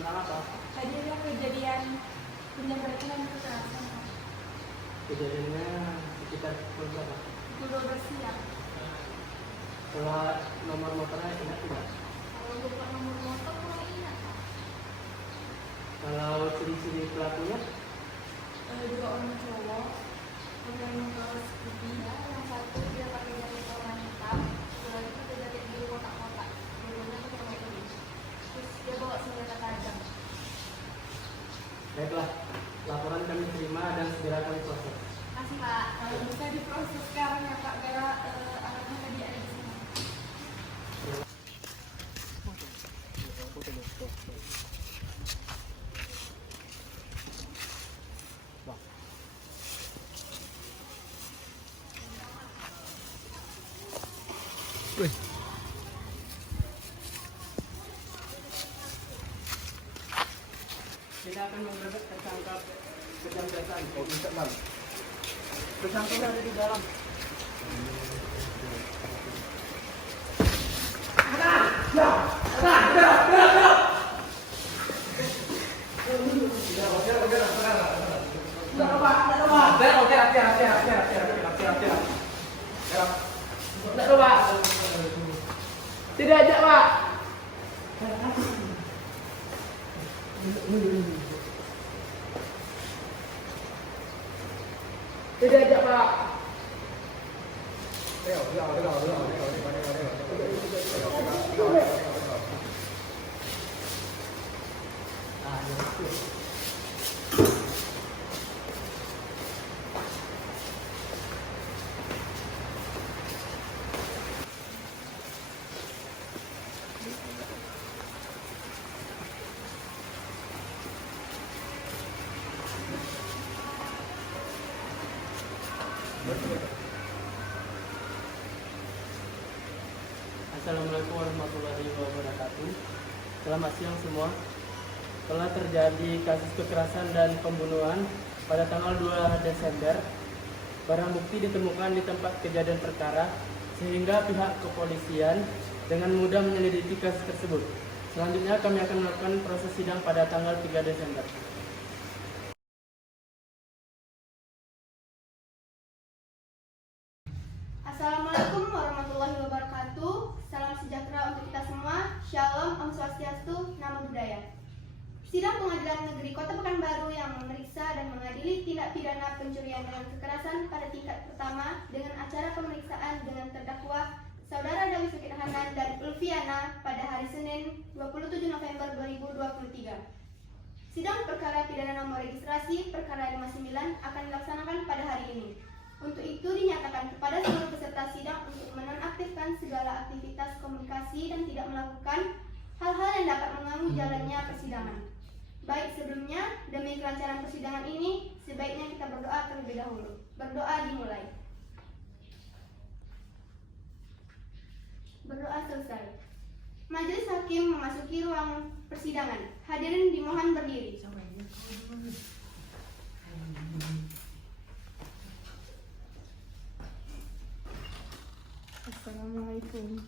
tentang apa? Tadi ada kejadian penjabretan dan kekerasan. Kejadiannya sekitar pukul berapa? Pukul 12 siang. Setelah nomor motornya ingat tidak? Kalau lupa nomor motor kurang ingat. Kalau ciri-ciri pelakunya? Dua orang cowok, yang kelas ketiga, yang satu dia pakai jaket warna hitam, satu lagi pakai jaket biru kotak-kotak, dua-duanya pakai baju biru. Terus dia bawa senjata tajam. Baiklah, laporan kami terima dan segera kami proses. Kasih Pak, kalau bisa diproses sekarang ya Pak, gara anaknya tadi ada di sini. Wih. Kita akan menggerebek tersangka penjamretan. Oh, bisa bang. Tersangka berada di dalam. Tidak ada, Pak. Tidak ada, Pak. Assalamualaikum warahmatullahi wabarakatuh. Selamat siang semua. Telah terjadi kasus kekerasan dan pembunuhan pada tanggal 2 Desember. Barang bukti ditemukan di tempat kejadian perkara sehingga pihak kepolisian dengan mudah menyelidiki kasus tersebut. Selanjutnya kami akan melakukan proses sidang pada tanggal 3 Desember. Assalamualaikum warahmatullahi wabarakatuh. Salam sejahtera untuk kita semua. Shalom, Om Swastiastu, Namo Buddhaya. Sidang Pengadilan Negeri Kota Pekanbaru yang memeriksa dan mengadili tindak pidana pencurian dengan kekerasan pada tingkat pertama dengan acara pemeriksaan dengan terdakwa Saudara Dawi Sukit Hanan dan Ulfiana pada hari Senin 27 November 2023. Sidang perkara pidana nomor registrasi perkara 59 akan dilaksanakan pada hari ini. Untuk itu dinyatakan kepada seluruh peserta sidang untuk menonaktifkan segala aktivitas komunikasi dan tidak melakukan hal-hal yang dapat mengganggu jalannya persidangan. Baik, sebelumnya demi kelancaran persidangan ini sebaiknya kita berdoa terlebih dahulu. Berdoa dimulai. Berdoa selesai. Majelis hakim memasuki ruang persidangan. Hadirin dimohon berdiri. Assalamualaikum.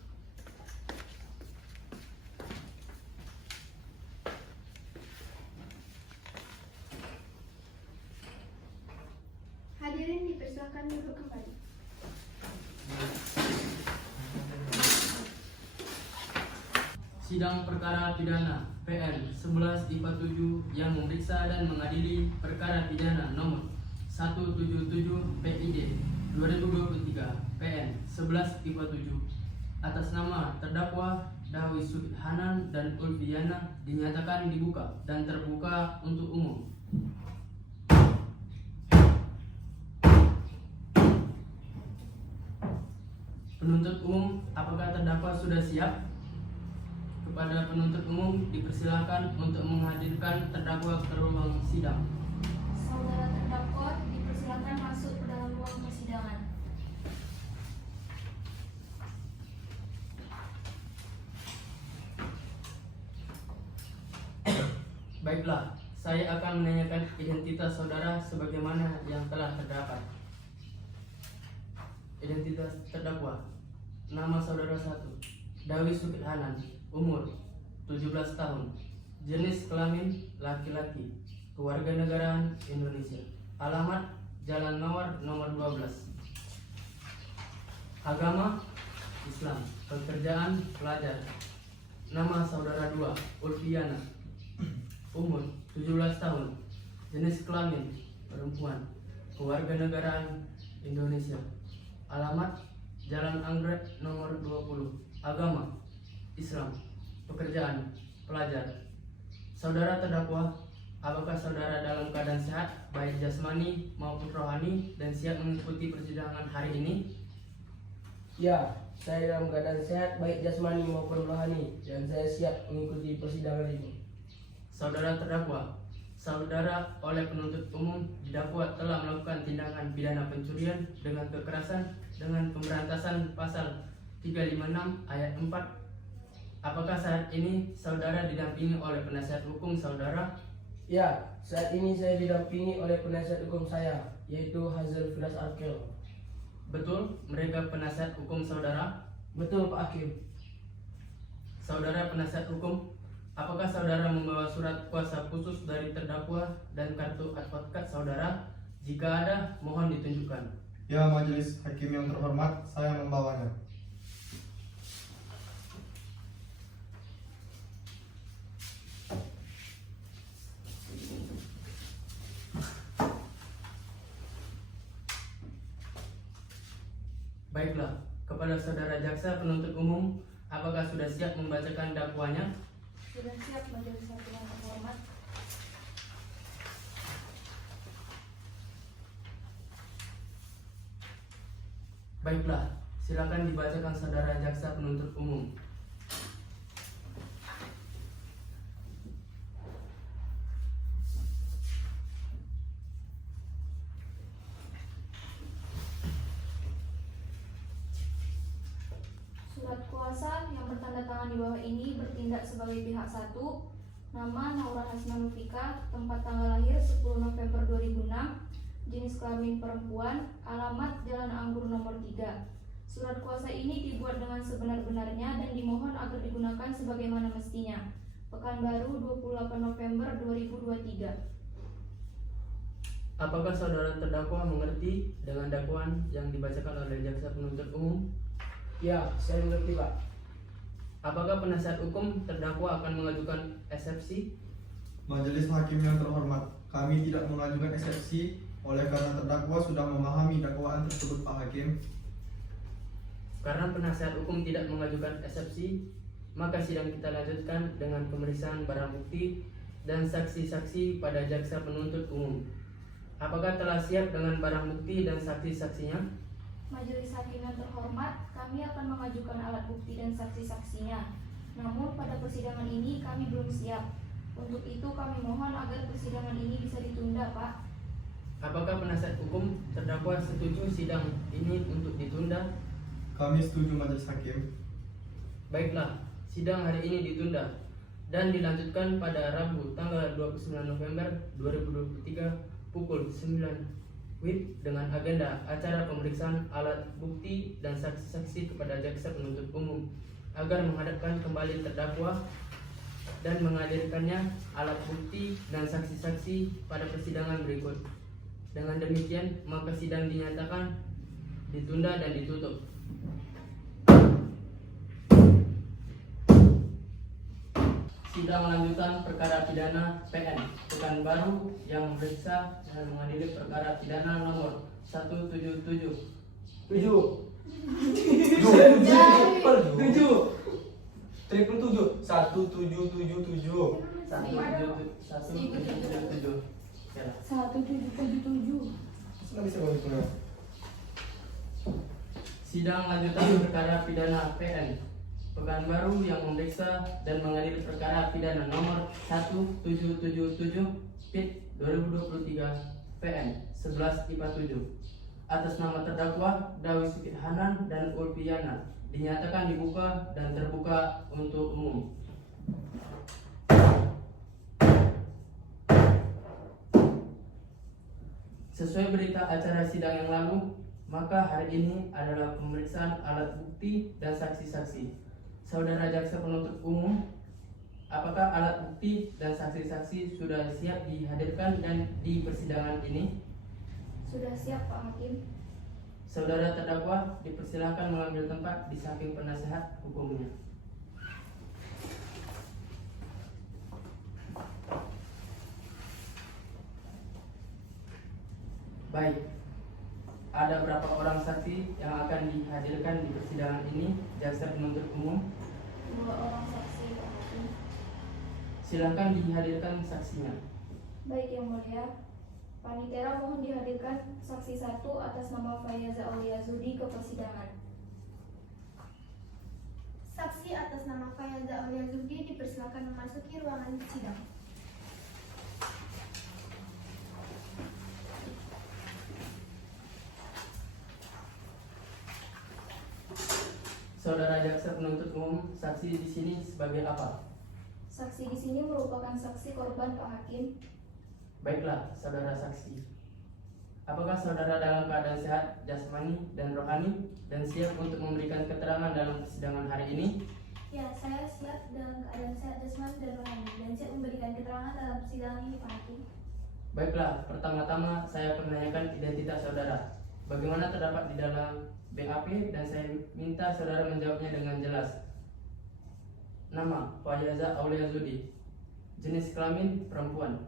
Hadirin dipersilakan duduk kembali. Sidang perkara pidana PN 11 IPA 7 yang memeriksa dan mengadili perkara pidana nomor 177 PID 2023 PN 11 IPA 7 atas nama terdakwa Dawi Sukit Hanan dan Ulfiana dinyatakan dibuka dan terbuka untuk umum. Penuntut umum, apakah terdakwa sudah siap? Kepada penuntut umum dipersilakan untuk menghadirkan terdakwa ke ruang sidang. Saudara terdakwa dipersilakan masuk ke dalam ruang persidangan. Baiklah, saya akan menanyakan identitas saudara sebagaimana yang telah terdapat. Identitas terdakwa. Nama saudara 1, Dawi Sukit Hanan, umur 17 tahun, jenis kelamin laki-laki, kewarganegaraan Indonesia, alamat Jalan Mawar nomor 12, agama Islam, pekerjaan pelajar, nama saudara 2 Ulfiana, umur 17 tahun, jenis kelamin perempuan, kewarganegaraan Indonesia, alamat Jalan Anggrek nomor 20, agama Islam, pekerjaan pelajar. Saudara terdakwa, apakah saudara dalam keadaan sehat baik jasmani maupun rohani dan siap mengikuti persidangan hari ini? Ya, saya dalam keadaan sehat baik jasmani maupun rohani dan saya siap mengikuti persidangan ini. Saudara terdakwa, saudara oleh penuntut umum didakwa telah melakukan tindakan pidana pencurian dengan kekerasan dengan pemberantasan pasal 356 ayat 4. Apakah saat ini saudara didampingi oleh penasihat hukum saudara? Ya, saat ini saya didampingi oleh penasihat hukum saya, yaitu Hazal Firas Arkel. Betul, mereka penasihat hukum saudara? Betul, Pak Hakim. Saudara penasihat hukum, apakah saudara membawa surat kuasa khusus dari terdakwa dan kartu advokat saudara? Jika ada, mohon ditunjukkan. Ya, majelis hakim yang terhormat, saya membawanya. Baiklah, kepada saudara jaksa penuntut umum, apakah sudah siap membacakan dakwanya? Sudah siap majelis hakim yang terhormat. Baiklah, silakan dibacakan saudara jaksa penuntut umum. Surat kuasa yang bertanda tangan di bawah ini bertindak sebagai pihak 1. Nama Naura Hasna Nufika, tempat tanggal lahir 10 November 2006, jenis kelamin perempuan, alamat Jalan Anggur nomor 3. Surat kuasa ini dibuat dengan sebenar-benarnya dan dimohon agar digunakan sebagaimana mestinya. Pekanbaru 28 November 2023. Apakah saudara terdakwa mengerti dengan dakwaan yang dibacakan oleh jaksa penuntut umum? Ya, saya mengerti, Pak. Apakah penasihat hukum terdakwa akan mengajukan eksepsi? Majelis hakim yang terhormat, kami tidak mengajukan eksepsi oleh karena terdakwa sudah memahami dakwaan tersebut, Pak Hakim. Karena penasihat hukum tidak mengajukan eksepsi, maka sidang kita lanjutkan dengan pemeriksaan barang bukti dan saksi-saksi pada jaksa penuntut umum. Apakah telah siap dengan barang bukti dan saksi-saksinya? Majelis hakim yang terhormat, kami akan mengajukan alat bukti dan saksi-saksinya. Namun pada persidangan ini kami belum siap. Untuk itu kami mohon agar persidangan ini bisa ditunda, Pak. Apakah penasihat hukum terdakwa setuju sidang ini untuk ditunda? Kami setuju, majelis hakim. Baiklah, sidang hari ini ditunda dan dilanjutkan pada Rabu tanggal 29 November 2023 pukul 9 WIB dengan agenda acara pemeriksaan alat bukti dan saksi-saksi kepada jaksa penuntut umum agar menghadapkan kembali terdakwa dan menghadirkannya alat bukti dan saksi-saksi pada persidangan berikut. Dengan demikian, maka sidang dinyatakan ditunda dan ditutup. Sidang lanjutan perkara pidana PN Pekanbaru yang memeriksa dan mengadili perkara pidana nomor 177 Triple 7 1777. 1777. 1777. Sidang lanjutan perkara pidana PN Pekanbaru yang memeriksa dan mengadili perkara pidana nomor 1777 PIT 2023 PN 11 IPA 7 atas nama terdakwa Dawi Sukit Hanan dan Ulfiana dinyatakan dibuka dan terbuka untuk umum. Sesuai berita acara sidang yang lalu, maka hari ini adalah pemeriksaan alat bukti dan saksi-saksi. Saudara jaksa penuntut umum, apakah alat bukti dan saksi-saksi sudah siap dihadirkan dan di persidangan ini? Sudah siap Pak Hakim. Saudara terdakwa dipersilahkan mengambil tempat di samping penasehat hukumnya. Baik, ada berapa orang saksi yang akan dihadirkan di persidangan ini, jaksa penuntut umum? 2 orang saksi Pak Hakim. Silakan dihadirkan saksinya. Baik Yang Mulia, Panitera mohon dihadirkan saksi 1 atas nama Fayaza Auliazudi ke persidangan. Saksi atas nama Fayaza Auliazudi dipersilakan memasuki ruangan sidang. Saudara jaksa penuntut umum, saksi di sini sebagai apa? Saksi di sini merupakan saksi korban Pak Hakim. Baiklah, saudara saksi. Apakah saudara dalam keadaan sehat, jasmani, dan rohani, dan siap untuk memberikan keterangan dalam persidangan hari ini? Ya, saya siap dalam keadaan sehat jasmani dan rohani dan siap memberikan keterangan dalam persidangan ini, Pak Hakim. Baiklah, pertama-tama saya akan menanyakan identitas saudara. Bagaimana terdapat di dalam BAP, dan saya minta saudara menjawabnya dengan jelas. Nama, Fayaza Auliazudi. Jenis kelamin, perempuan.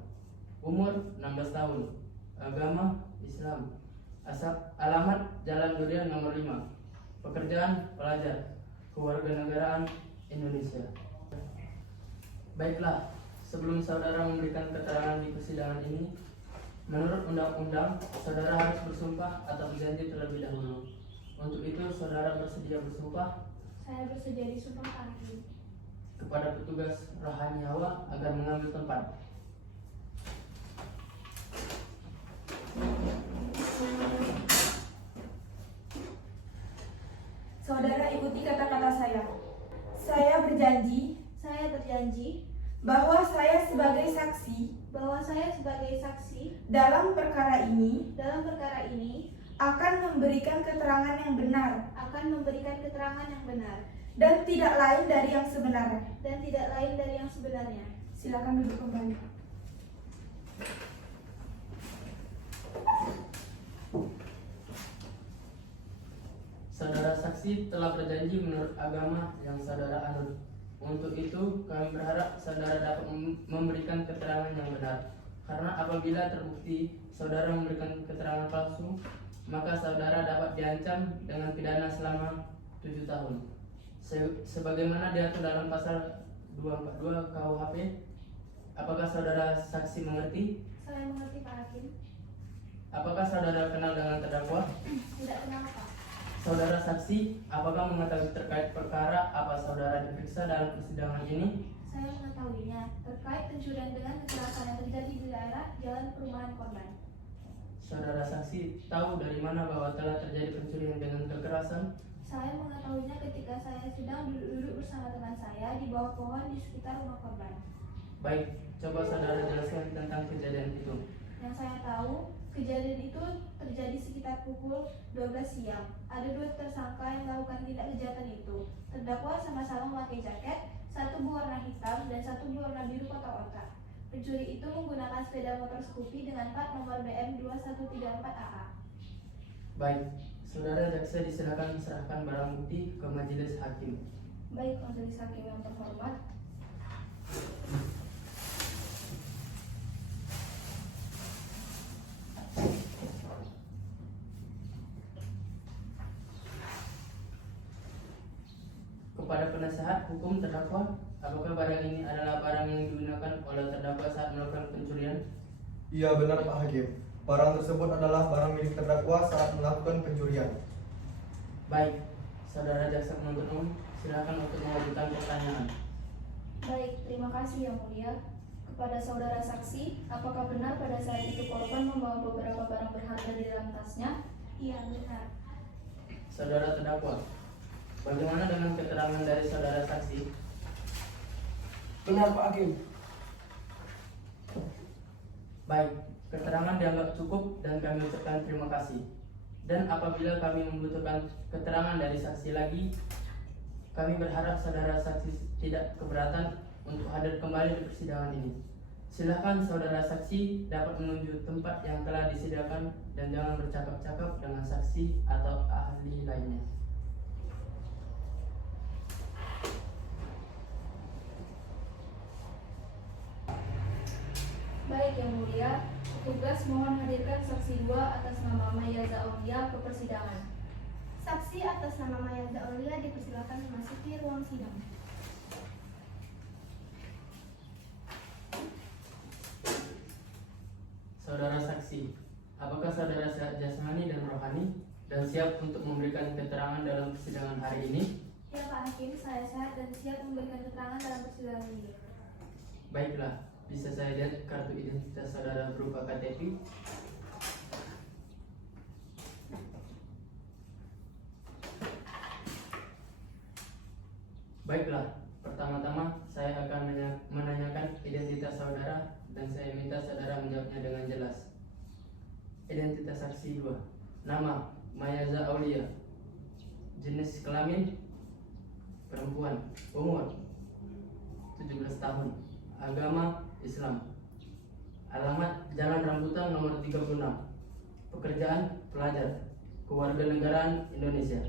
Umur, 16 tahun. Agama, Islam. Alamat, Jalan Durian nomor 5. Pekerjaan, pelajar. Kewarganegaraan, Indonesia. Baiklah, sebelum saudara memberikan keterangan di persidangan ini, menurut undang-undang, saudara harus bersumpah atau berjanji terlebih dahulu. Untuk itu, saudara bersedia bersumpah Saya bersedia disumpah, Pak Hakim. kepada petugas rohaniawa agar mengambil tempat. Saudara ikuti kata-kata saya. Saya berjanji Saya berjanji bahwa saya sebagai saksi bahwa saya sebagai saksi dalam perkara ini dalam perkara ini akan memberikan keterangan yang benar akan memberikan keterangan yang benar dan tidak lain dari yang sebenarnya. dan tidak lain dari yang sebenarnya. Silakan duduk kembali. Saudara saksi telah berjanji menurut agama yang saudara anut. Untuk itu, kami berharap saudara dapat memberikan keterangan yang benar. Karena apabila terbukti saudara memberikan keterangan palsu, maka saudara dapat diancam dengan pidana selama 7 tahun. Sebagaimana diatur dalam pasal 242 KUHP, apakah saudara saksi mengerti? Saya mengerti, Pak Hakim. Apakah saudara kenal dengan terdakwa? Tidak kenal, Pak. Saudara saksi, apakah mengetahui terkait perkara apa saudara diperiksa dalam persidangan ini? Saya mengetahuinya terkait pencurian dengan kecelakaan yang terjadi di daerah Jalan Perumahan Korban. Saudara saksi tahu dari mana bahwa telah terjadi pencurian dengan kekerasan? Saya mengetahuinya ketika saya sedang duduk-duduk bersama teman saya di bawah pohon di sekitar rumah korban. Baik, coba saudara jelaskan tentang kejadian itu. Yang saya tahu, kejadian itu terjadi sekitar pukul 12 siang. Ada 2 tersangka yang melakukan tindak kejahatan itu. Terdakwa sama-sama memakai jaket, satu berwarna hitam dan satu berwarna biru kotak-kotak. Pencuri itu menggunakan sepeda motor Scoopy dengan plat nomor BM 2134AA. Baik, saudara jaksa disilakan serahkan barang bukti ke majelis hakim. Baik majelis hakim yang terhormat, Kepada penasehat hukum terdakwa, apakah barang ini adalah barang yang digunakan oleh terdakwa saat melakukan pencurian? Iya benar Pak Hakim. Barang tersebut adalah barang milik terdakwa saat melakukan pencurian. Baik, saudara jaksa penuntut umum, silakan untuk mengajukan pertanyaan. baik terima kasih Yang Mulia. Kepada saudara saksi, apakah benar pada saat itu korban membawa beberapa barang berharga di dalam tasnya? Iya, benar. Saudara terdakwa, bagaimana dengan keterangan dari saudara saksi? Benar Pak Hakim. Baik, keterangan dianggap cukup dan kami ucapkan terima kasih. Dan apabila kami membutuhkan keterangan dari saksi lagi, kami berharap saudara saksi tidak keberatan untuk hadir kembali di persidangan ini. Silakan saudara saksi dapat menuju tempat yang telah disediakan dan jangan bercakap-cakap dengan saksi atau ahli lainnya. Baik Yang Mulia, petugas mohon hadirkan saksi 2 atas nama Mayaza Aulia ke persidangan. Saksi atas nama Mayaza Aulia dipersilakan memasuki ruang sidang. Saudara saksi, apakah saudara sehat jasmani dan rohani dan siap untuk memberikan keterangan dalam persidangan hari ini? Ya Pak Hakim, saya sehat dan siap memberikan keterangan dalam persidangan ini. Baiklah, bisa saya lihat kartu identitas saudara berupa KTP? Baiklah, pertama-tama saya akan menanyakan identitas saudara dan saya minta saudara menjawabnya dengan jelas. Identitas saksi 2. Nama Mayaza Aulia. Jenis kelamin perempuan. Umur 17 tahun. Agama Islam. Alamat Jalan Rambutan nomor 36. Pekerjaan pelajar. Kewarganegaraan Indonesia.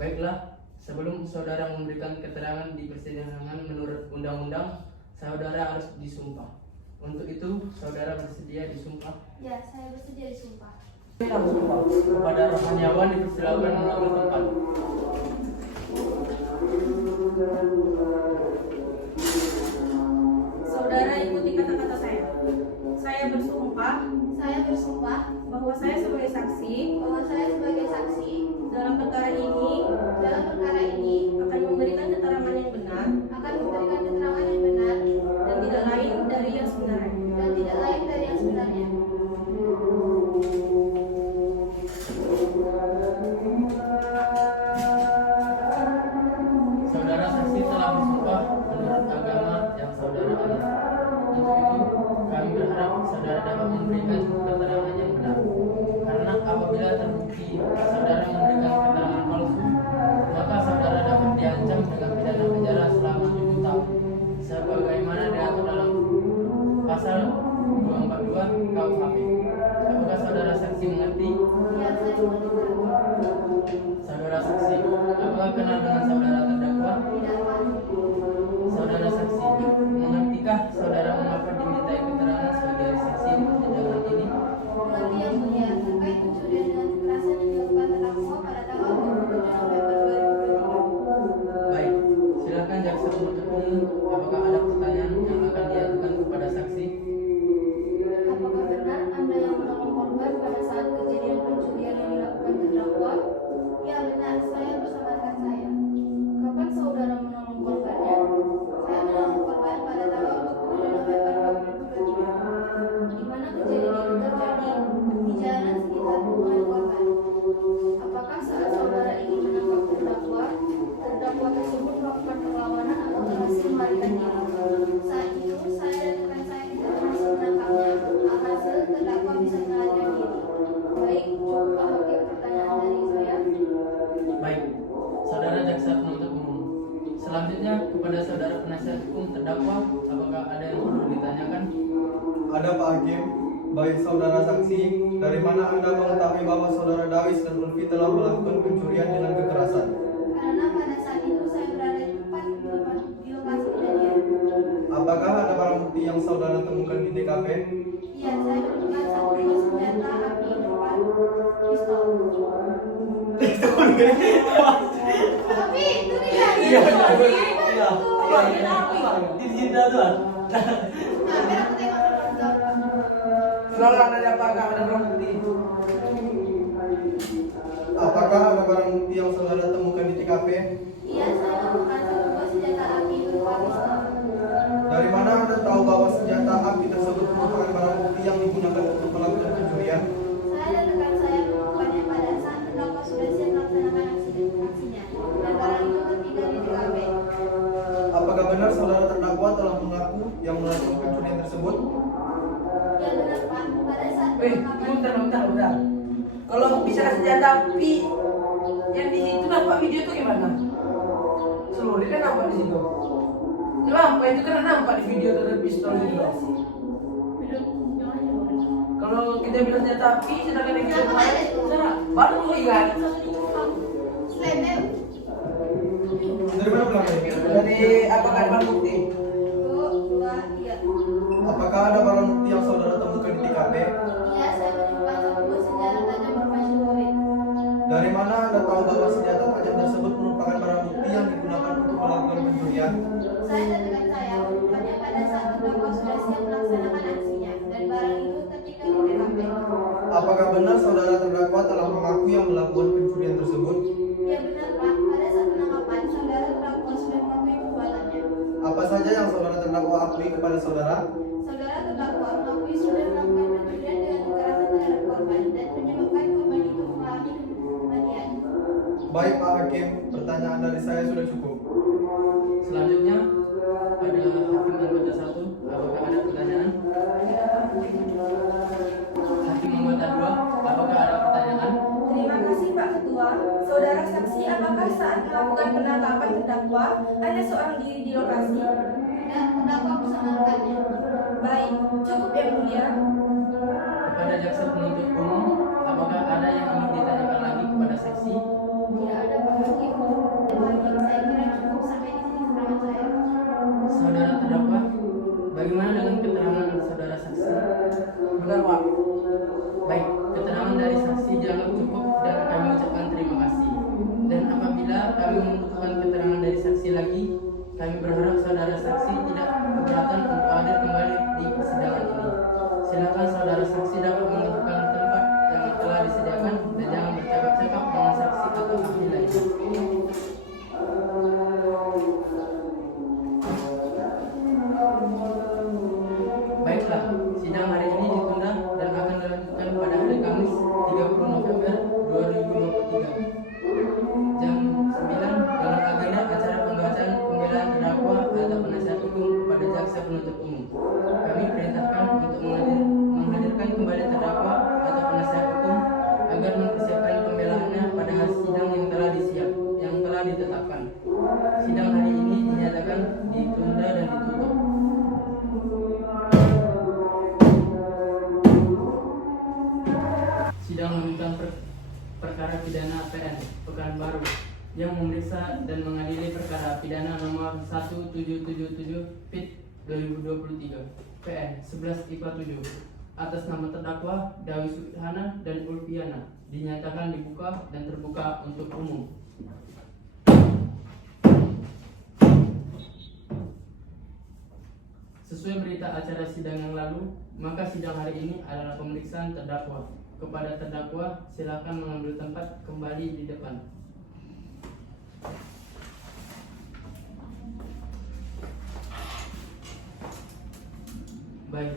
Baiklah, sebelum saudara memberikan keterangan di persidangan menurut undang-undang, saudara harus disumpah. Untuk itu, saudara bersedia disumpah? Ya, saya bersedia disumpah. Kepada rohaniawan dipersilakan mengambil tempat. Saudara ikuti kata-kata saya. Saya bersumpah Saya bersumpah bahwa saya sebagai saksi dalam perkara ini akan memberikan keterangan yang benar dan tidak lain dari yang sebenarnya. Saudara saksi telah bersumpah menurut agama yang saudara anut. Untuk itu, kami berharap saudara dapat memberikan keterangan yang benar. Karena apabila terbukti saudara memberikan keterangan palsu, maka saudara dapat diancam dengan pidana penjara selama 7 tahun. Sebagaimana diatur dalam pasal 242 KUHP. Apakah saudara saksi mengerti? Ya, saya mengerti. Saudara saksi, apakah kenal dengan saudara terdakwa? Tidak, Pak. Saudara saksi, mengertikah saudara mengapa dimintai keterangan sebagai saksi di persidangan ini? Mengerti Yang Mulia, terkait pencurian dengan kekerasan yang dilakukan terdakwa pada tanggal 27 November 2023. Baik, silakan jaksa penuntut umum. Apakah ada pertanyaan yang akan diajukan kepada saksi? Apakah benar Anda yang menolong korban pada saat kejadian pencurian yang dilakukan terdakwa? Ya, benar. Saya bersama rekan saya. Kapan saudara menolong korbannya? Saya menolong korban pada tanggal 27 November 2023 Di mana kejadian itu terjadi? di jalanan sekitar perumahan korban. Apakah saat saudara ingin menangkap terdakwa tersebut melakukan perlawanan atau berhasil melarikan diri? Saat itu, saya dan rekan saya tidak berhasil menangkapnya. Alhasil, terdakwa bisa melarikan diri. Baik, cukup Pak Hakim pertanyaan dari saya. Baik, saudara jaksa penuntut umum. Selanjutnya kepada saudara penasihat hukum terdakwa, apakah ada yang perlu ditanyakan? Ada Pak Hakim. Baik saudara saksi, dari mana Anda mengetahui bahwa saudara Dawis dan Ulfi telah melakukan pencurian dengan kekerasan? Karena pada saat itu saya berada di tempat di lokasi kejadian. Apakah ada barang bukti yang saudara temukan di TKP? Iya, saya menemukan satu buah senjata api depan pistol. Tapi itu tidak. Iya. Di sini tuan. Nah, biar aku tengok dulu. Selalu ada apakah ada barang bukti? Apakah ada barang bukti yang saudara temukan di TKP? Iya, saya menemukan satu buah senjata api berupa pistol. Dari mana Anda tahu bahwa senjata api tersebut merupakan barang bukti yang digunakan untuk melakukan pencurian? Saya dan rekan saya menemukannya pada saat terdakwa sudah siap melaksanakan aksinya. Dan barang itu tertinggal di TKP. Apakah benar saudara terdakwa telah mengaku yang melakukan pencurian tersebut? Ya benar Pak, pada saat Bentar. Kalau bicara senjata api yang di situ nampak video itu gimana? Seluruhnya kan nampak di situ. Kenapa? Itu kan nampak di video ada pistol gitu loh. Kalau kita bilang senjata api, sedangkan yang kita pakai, baru mau ingat. Selebel. Dari mana belakangnya? Dari apakah barang bukti? 1, 2, 3. Apakah ada barang bukti yang saudara temukan di TKP? Iya, saya menemukan satu buah senjata tajam berfungsi lurit. Dari mana Anda tahu bahwa senjata tajam tersebut merupakan barang bukti yang digunakan untuk melakukan pencurian? Saya dan rekan saya menemukannya pada saat terdakwa sudah siap melaksanakan aksinya dan barang itu tertinggal di TKP. Apakah benar saudara terdakwa telah mengaku yang melakukan pencurian tersebut? Ya benar Pak, pada saat penangkapan saudara terdakwa sudah mengakui perbuatannya. Apa saja yang saudara terdakwa akui kepada saudara? Saudara terdakwa mengakui sudah melakukan pencurian dengan kekerasan terhadap korban dan menyebabkan korban itu mengalami kematian. Baik Pak Hakim, pertanyaan dari saya sudah cukup. Selanjutnya pada hakim anggota 1, apakah ada pertanyaan? Hakim anggota 2, apakah ada pertanyaan? Terima kasih Pak Ketua. Saudara saksi, apakah saat melakukan penangkapan terdakwa ada seorang diri di lokasi? Dan terdakwa bersama rekannya. Baik, cukup yang mulia. Kepada jaksa penuntut umum, apakah ada yang ingin ditanyakan lagi kepada saksi? Tidak ada Pak Hakim. Saya kira cukup sampai di sini keterangan saya. Saudara terdakwa, bagaimana dengan keterangan saudara saksi? Benar Pak. Baik, keterangan dari saksi dianggap cukup dan kami ucapkan terima kasih. Dan apabila kami membutuhkan keterangan dari saksi lagi, kami berharap saudara saksi tidak keberatan untuk hadir kembali di persidangan ini. Silakan saudara saksi dapat menentukan tempat yang telah disediakan dan jangan bercakap-cakap dengan saksi atau ahli lainnya. Baiklah, sidang hari ini ditunda dan akan dilanjutkan pada hari Kamis 30 November 2023 jam 9 dengan agenda acara pembacaan pembelaan terdakwa atau penasihat hukum kepada jaksa penuntut umum. Kami perintahkan untuk menghadirkan kembali terdakwa atau penasihat hukum agar mempersiapkan pembelaannya pada sidang yang telah ditetapkan. Sidang hari ini dinyatakan ditunda dan ditutup. Sidang lanjutan perkara pidana PN Pekanbaru yang memeriksa dan mengadili perkara pidana nomor 1777 PIT 2023 PN 11 IPA 7 atas nama terdakwa Dawi Suhana dan Ulfiana dinyatakan dibuka dan terbuka untuk umum. Sesuai berita acara sidang yang lalu, maka sidang hari ini adalah pemeriksaan terdakwa. Kepada terdakwa, silakan mengambil tempat kembali di depan. Baik,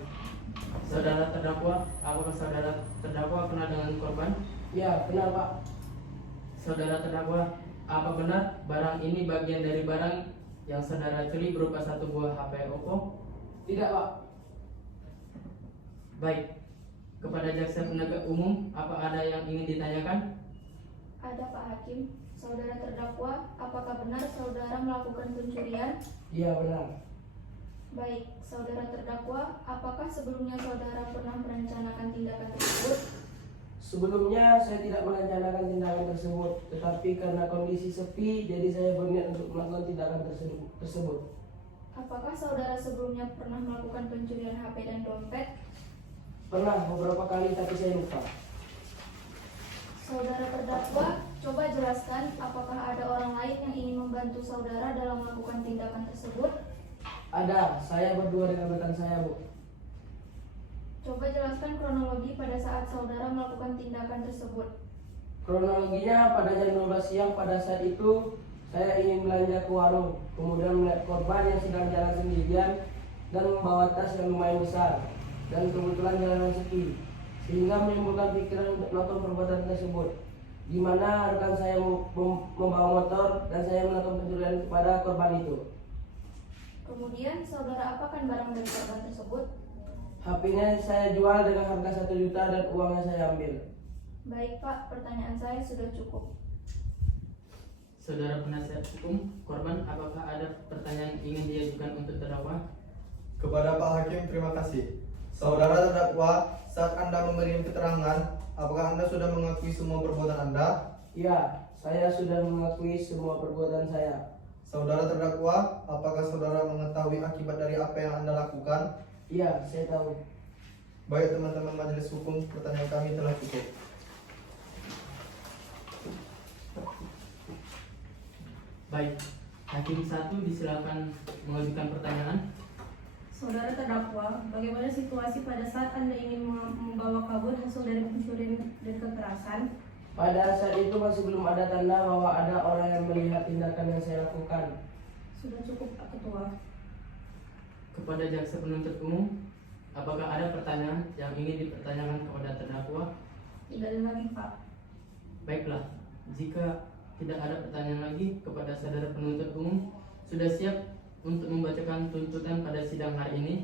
saudara terdakwa, apakah saudara terdakwa kenal dengan korban? Ya, benar Pak. Saudara terdakwa, apa benar barang ini bagian dari barang yang saudara curi berupa satu buah HP Oppo? Tidak Pak. Baik, kepada jaksa penegak umum, apa ada yang ingin ditanyakan? Ada Pak Hakim. Saudara terdakwa, apakah benar saudara melakukan pencurian? Iya benar. Baik, saudara terdakwa, apakah sebelumnya saudara pernah merencanakan tindakan tersebut? Sebelumnya saya tidak merencanakan tindakan tersebut, tetapi karena kondisi sepi, jadi saya berniat untuk melakukan tindakan tersebut. Apakah saudara sebelumnya pernah melakukan pencurian HP dan dompet? Pernah beberapa kali, tapi saya lupa. Saudara terdakwa, coba jelaskan apakah ada orang lain yang ingin membantu saudara dalam melakukan tindakan tersebut? Ada, saya berdua dengan rekan saya Bu. Coba jelaskan kronologi pada saat saudara melakukan tindakan tersebut. Kronologinya pada jam 12 siang pada saat itu saya ingin belanja ke warung, kemudian melihat korban yang sedang jalan sendirian dan membawa tas yang lumayan besar, dan kebetulan jalanan sepi, sehingga menimbulkan pikiran untuk melakukan perbuatan tersebut, di mana rekan saya membawa motor dan saya melakukan pencurian kepada korban itu. Kemudian saudara apakan barang dari korban tersebut? HP-nya saya jual dengan harga 1 juta dan uangnya saya ambil. Baik Pak, pertanyaan saya sudah cukup. Saudara penasihat hukum korban, apakah ada pertanyaan yang ingin diajukan untuk terdakwa? Kepada Pak Hakim, terima kasih. Saudara terdakwa, saat Anda memberi keterangan, apakah Anda sudah mengakui semua perbuatan Anda? Ya, saya sudah mengakui semua perbuatan saya. Saudara terdakwa, apakah saudara mengetahui akibat dari apa yang Anda lakukan? Iya, saya tahu. Baik teman-teman majelis hukum, pertanyaan kami telah cukup. Baik, Hakim 1 disilakan mengajukan pertanyaan. Saudara terdakwa, bagaimana situasi pada saat Anda ingin membawa kabur hasil dari pencurian dan kekerasan? Pada saat itu masih belum ada tanda bahwa ada orang yang melihat tindakan yang saya lakukan. Sudah cukup, Pak Ketua. Kepada jaksa penuntut umum, apakah ada pertanyaan yang ingin dipertanyakan kepada terdakwa? Tidak ada lagi, Pak. Baiklah, jika tidak ada pertanyaan lagi kepada saudara penuntut umum, sudah siap untuk membacakan tuntutan pada sidang hari ini?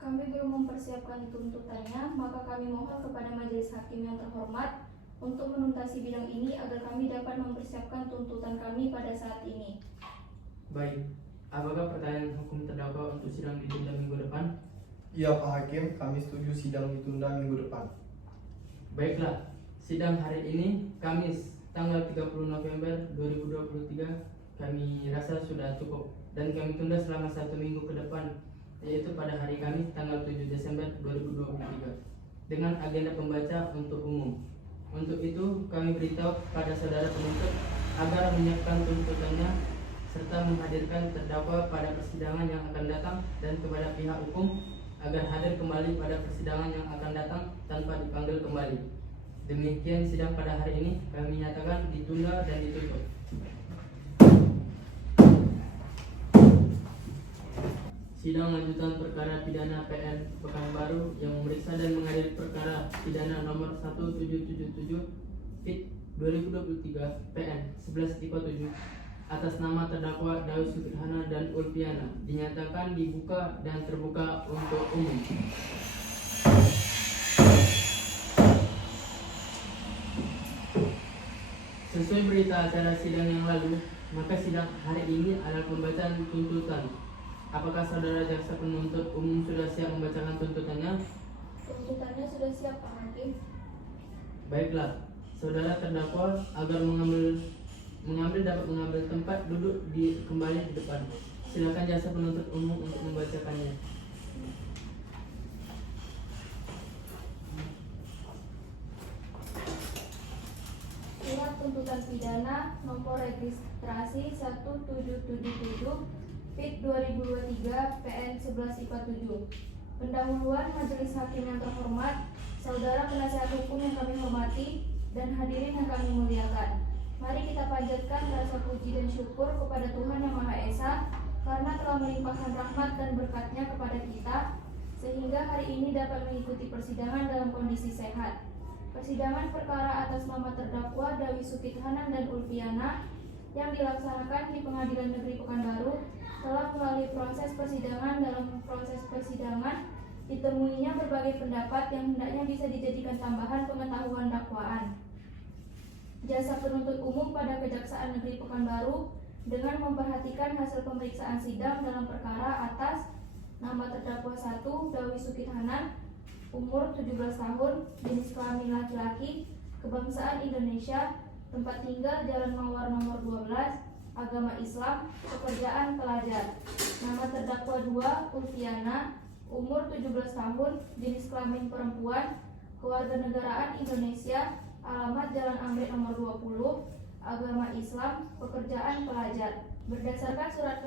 Kami belum mempersiapkan tuntutannya, maka kami mohon kepada majelis hakim yang terhormat untuk menuntaskan bidang ini agar kami dapat mempersiapkan tuntutan kami pada saat ini. Baik, apakah pertanyaan hukum terdakwa untuk sidang ditunda minggu depan? Iya Pak Hakim, kami setuju sidang ditunda minggu depan. Baiklah, sidang hari ini Kamis tanggal 30 November 2023 kami rasa sudah cukup dan kami tunda selama 1 minggu ke depan, yaitu pada hari Kamis tanggal 7 Desember 2023 dengan agenda pembaca untuk umum. Untuk itu kami beritahu pada saudara penuntut agar menyiapkan tuntutannya serta menghadirkan terdakwa pada persidangan yang akan datang, dan kepada pihak hukum agar hadir kembali pada persidangan yang akan datang tanpa dipanggil kembali. Demikian sidang pada hari ini kami nyatakan ditunda dan ditutup. Sidang lanjutan perkara pidana PN Pekanbaru yang memeriksa dan mengadili perkara pidana nomor 1777 PIT 2023 PN 11-7 atas nama terdakwa Dawi Sukirhana dan Ulfiana dinyatakan dibuka dan terbuka untuk umum. Sesuai berita acara sidang yang lalu, maka sidang hari ini adalah pembacaan tuntutan. Apakah saudara jaksa penuntut umum sudah siap membacakan tuntutannya? Tuntutannya sudah siap, Pak Hakim. Baiklah, saudara terdakwa agar dapat mengambil tempat duduk kembali di depan. Silakan jaksa penuntut umum untuk membacakannya. Surat tuntutan pidana nomor registrasi 1777 PIT 2023 PN 11-7. Pendahuluan majelis hakim yang terhormat, saudara penasihat hukum yang kami hormati, dan hadirin yang kami muliakan. Mari kita panjatkan rasa puji dan syukur kepada Tuhan Yang Maha Esa karena telah melimpahkan rahmat dan berkat-Nya kepada kita, sehingga hari ini dapat mengikuti persidangan dalam kondisi sehat. Persidangan perkara atas nama terdakwa Dawi Sukithanan dan Ulfiana yang dilaksanakan di Pengadilan Negeri Pekanbaru telah melalui proses persidangan. Dalam proses persidangan ditemuinya berbagai pendapat yang hendaknya bisa dijadikan tambahan pengetahuan dakwaan. Jasa penuntut umum pada Kejaksaan Negeri Pekanbaru dengan memperhatikan hasil pemeriksaan sidang dalam perkara atas nama terdakwa 1 Dawi Sukithanan, umur 17 tahun, jenis kelamin laki-laki, kebangsaan Indonesia, tempat tinggal Jalan Mawar nomor 12, agama Islam, pekerjaan pelajar. Nama terdakwa 2 Ulfiana, umur 17 tahun, jenis kelamin perempuan, kewarganegaraan Indonesia, alamat Jalan Amrit nomor 20, agama Islam, pekerjaan pelajar. Berdasarkan surat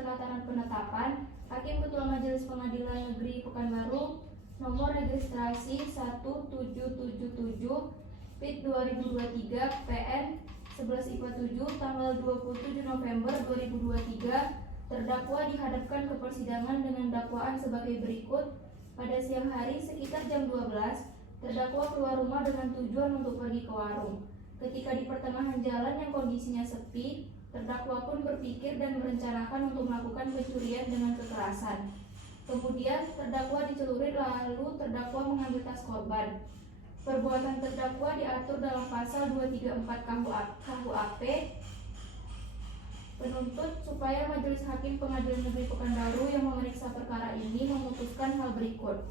penetapan, Hakim Ketua Majelis Pengadilan Negeri Pekanbaru nomor registrasi 1777 PIT 2023 PN 11-7 tanggal 27 November 2023, terdakwa dihadapkan ke persidangan dengan dakwaan sebagai berikut. Pada siang hari sekitar jam 12, terdakwa keluar rumah dengan tujuan untuk pergi ke warung. Ketika di pertengahan jalan yang kondisinya sepi, terdakwa pun berpikir dan merencanakan untuk melakukan pencurian dengan kekerasan. Kemudian terdakwa dicelurit, lalu terdakwa mengambil tas korban. Perbuatan terdakwa diatur dalam pasal 234 KUHP. Penuntut supaya Majelis Hakim Pengadilan Negeri Pekanbaru yang memeriksa perkara ini memutuskan hal berikut.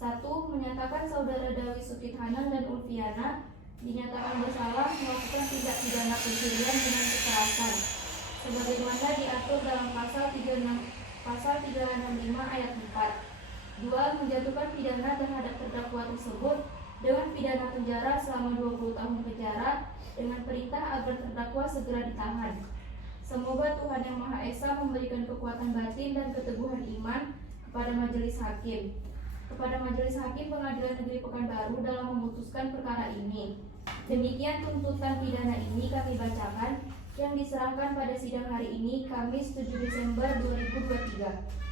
1. Menyatakan saudara Dawi Sukithanan dan Ulfiana dinyatakan bersalah melakukan tindak pidana pencurian dengan kekerasan sebagaimana diatur dalam pasal 365 ayat 4. 2. Menjatuhkan pidana terhadap terdakwa tersebut dengan pidana penjara selama 20 tahun penjara dengan perintah agar terdakwa segera ditahan. Semoga Tuhan Yang Maha Esa memberikan kekuatan batin dan keteguhan iman kepada Majelis Hakim. Kepada Majelis Hakim Pengadilan Negeri Pekanbaru dalam memutuskan perkara ini. Demikian tuntutan pidana ini kami bacakan yang diserahkan pada sidang hari ini Kamis 7 Desember 2023.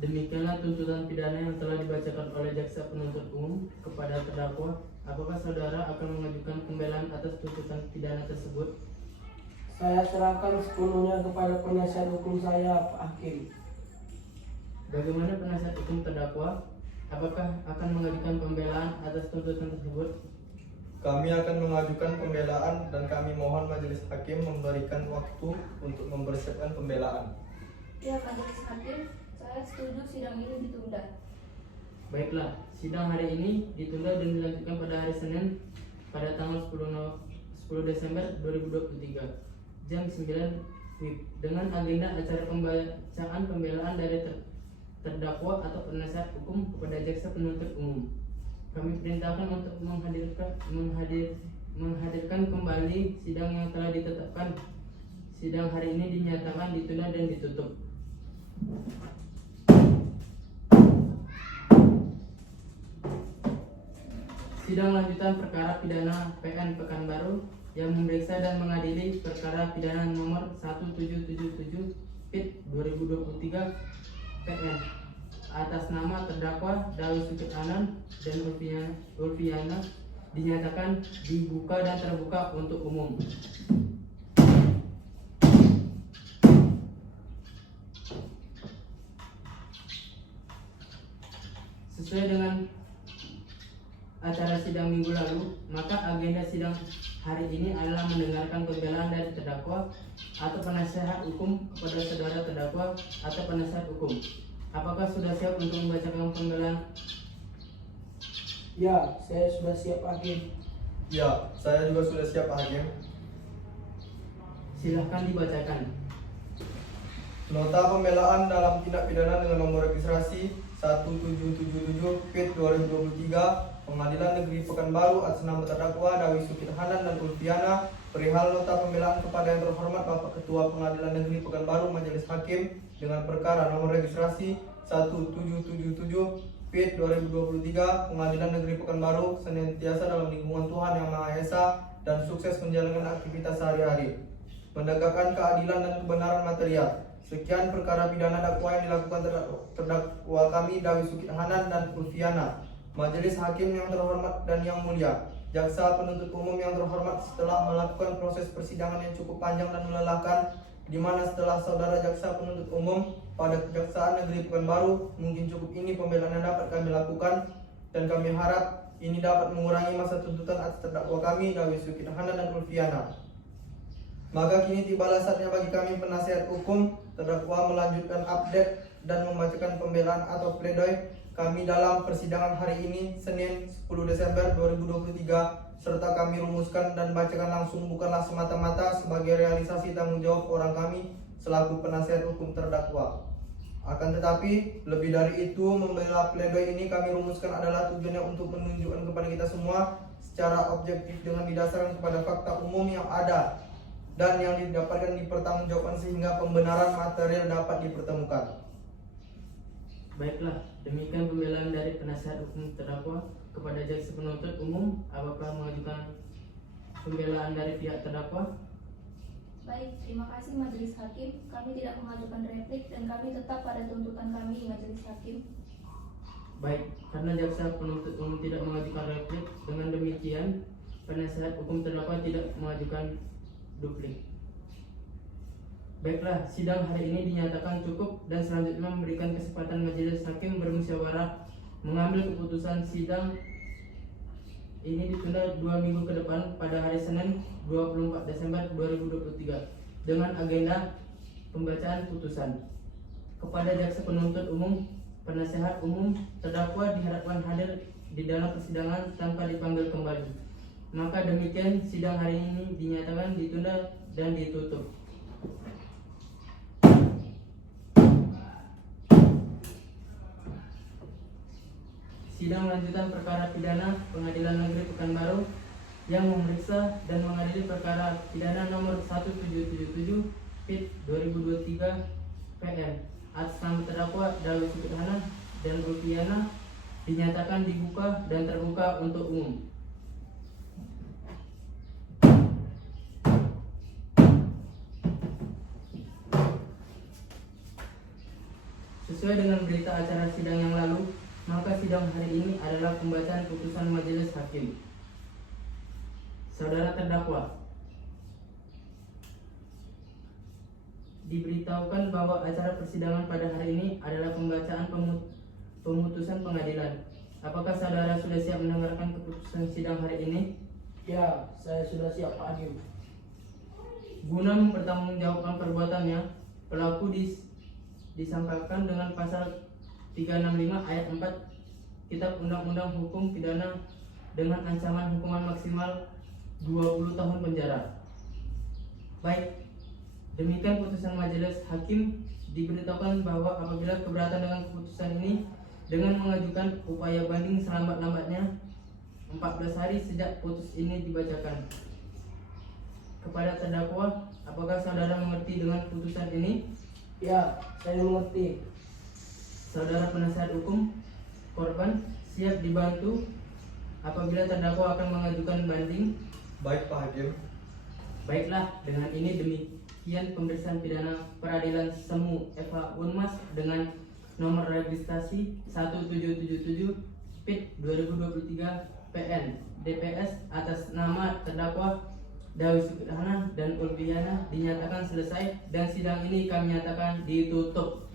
Demikianlah tuntutan pidana yang telah dibacakan oleh jaksa penuntut umum kepada terdakwa. Apakah saudara akan mengajukan pembelaan atas tuntutan pidana tersebut? Saya serahkan sepenuhnya kepada penasihat hukum saya, Pak Hakim. Bagaimana penasihat hukum terdakwa? Apakah akan mengajukan pembelaan atas tuntutan tersebut? Kami akan mengajukan pembelaan dan kami mohon Majelis Hakim memberikan waktu untuk mempersiapkan pembelaan. Ya, Majelis Hakim, saya setuju sidang ini ditunda. Baiklah, sidang hari ini ditunda dan dilanjutkan pada hari Senin pada tanggal 10 Desember 2023 jam 9 WIB dengan agenda acara pembacaan pembelaan dari terdakwa atau penasihat hukum kepada jaksa penuntut umum. Kami perintahkan untuk menghadirkan kembali sidang yang telah ditetapkan. Sidang hari ini dinyatakan ditunda dan ditutup. Sidang lanjutan perkara pidana PN Pekanbaru yang memeriksa dan mengadili perkara pidana nomor 1777 PIT 2023 PN atas nama terdakwa Dawi Sukithanan dan Ulfiana dinyatakan dibuka dan terbuka untuk umum. Sesuai dengan acara sidang minggu lalu, maka agenda sidang hari ini adalah mendengarkan pembelaan dari terdakwa atau penasihat hukum kepada saudara terdakwa atau penasihat hukum. Apakah sudah siap untuk membacakan pembelaan? Ya, saya sudah siap, Hakim. Ya, saya juga sudah siap, Pak Hakim. Silahkan dibacakan. Nota pembelaan dalam tindak pidana dengan nomor registrasi 1777 PIT 2023 Pengadilan Negeri Pekanbaru atas nama terdakwa Dawi Sukithanan dan Ulfiana perihal nota pembelaan kepada yang terhormat Bapak Ketua Pengadilan Negeri Pekanbaru Majelis Hakim dengan perkara nomor registrasi 1777 PIT 2023 Pengadilan Negeri Pekanbaru senantiasa dalam lindungan Tuhan Yang Maha Esa dan sukses menjalankan aktivitas sehari-hari, menegakkan keadilan dan kebenaran material. Sekian perkara pidana dakwa yang dilakukan terdakwa kami Dawi Sukithanan dan Ulfiana. Majelis Hakim yang terhormat dan yang mulia, jaksa penuntut umum yang terhormat, setelah melakukan proses persidangan yang cukup panjang dan melelahkan, di mana setelah saudara jaksa penuntut umum pada Kejaksaan Negeri Pekanbaru mungkin cukup ini pembelaan yang dapat kami lakukan, dan kami harap ini dapat mengurangi masa tuntutan atas terdakwa kami Dawi Sukithanan dan Ulfiana. Maka kini tibalah saatnya bagi kami penasihat hukum terdakwa melanjutkan update dan membacakan pembelaan atau pledoi kami dalam persidangan hari ini Senin 10 Desember 2023 serta kami rumuskan dan bacakan langsung bukanlah semata-mata sebagai realisasi tanggung jawab orang kami selaku penasihat hukum terdakwa. Akan tetapi lebih dari itu, membela pledoi ini kami rumuskan adalah tujuannya untuk menunjukkan kepada kita semua secara objektif dengan didasarkan kepada fakta umum yang ada dan yang didapatkan dipertanggungjawabkan sehingga pembenaran material dapat dipertemukan. Baiklah, demikian pembelaan dari penasihat hukum terdakwa kepada jaksa penuntut umum. Apakah mengajukan pembelaan dari pihak terdakwa? Baik, terima kasih Majelis Hakim. Kami tidak mengajukan replik dan kami tetap pada tuntutan kami Majelis Hakim. Baik, karena jaksa penuntut umum tidak mengajukan replik, dengan demikian penasihat hukum terdakwa tidak mengajukan duplik. Baiklah, sidang hari ini dinyatakan cukup dan selanjutnya memberikan kesempatan majelis hakim bermusyawarah mengambil keputusan. Sidang ini ditunda 2 minggu ke depan pada hari Senin 24 Desember 2023 dengan agenda pembacaan putusan. Kepada jaksa penuntut umum, penasehat umum, terdakwa diharapkan hadir di dalam persidangan tanpa dipanggil kembali. Maka demikian sidang hari ini dinyatakan ditunda dan ditutup. Sidang lanjutan perkara pidana Pengadilan Negeri Pekanbaru yang memeriksa dan mengadili perkara pidana nomor 1777 PIT 2023 PN atas nama terdakwa Dawi Sukidhana dan Rupiana dinyatakan dibuka dan terbuka untuk umum. Sesuai dengan berita acara sidang yang lalu, maka sidang hari ini adalah pembacaan putusan majelis hakim. Saudara terdakwa, diberitahukan bahwa acara persidangan pada hari ini adalah pembacaan pemutusan pengadilan. Apakah saudara sudah siap mendengarkan keputusan sidang hari ini? Ya, saya sudah siap Pak Hakim. Guna mempertanggungjawabkan perbuatannya, pelaku disangkakan dengan pasal 365 ayat 4 Kitab Undang-Undang Hukum Pidana dengan ancaman hukuman maksimal 20 tahun penjara. Baik, demikian putusan majelis hakim. Diberitahukan bahwa apabila keberatan dengan keputusan ini dengan mengajukan upaya banding selambat-lambatnya 14 hari sejak putus ini dibacakan. Kepada terdakwa, apakah saudara mengerti dengan putusan ini? Ya, saya mengerti. Saudara penasihat hukum korban siap dibantu apabila terdakwa akan mengajukan banding. Baik Pak Hakim. Baiklah, dengan ini demikian pemeriksaan pidana peradilan Semu Eva Unmas dengan nomor registrasi 1777 PIT 2023 PN DPS atas nama terdakwa Dawi Sukidhana dan Ulfiana dinyatakan selesai dan sidang ini kami nyatakan ditutup.